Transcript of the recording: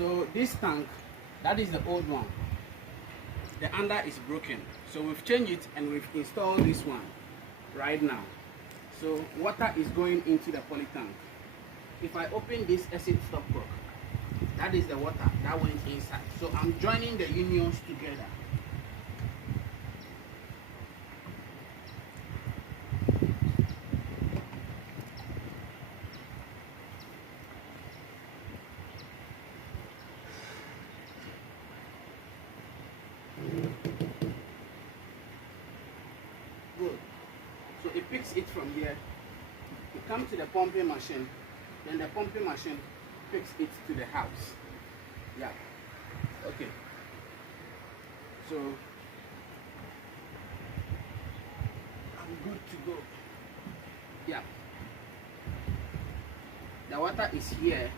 So this tank, that is the old one. The under is broken. So we've changed it and we've installed this one right now. So water is going into the poly tank. If I open this exit stopcock, that is the water that went inside. So I'm joining the unions together. Good. So it picks it from here. You come to the pumping machine, then the pumping machine picks it to the house. Yeah. Okay. So I'm good to go. Yeah. The water is here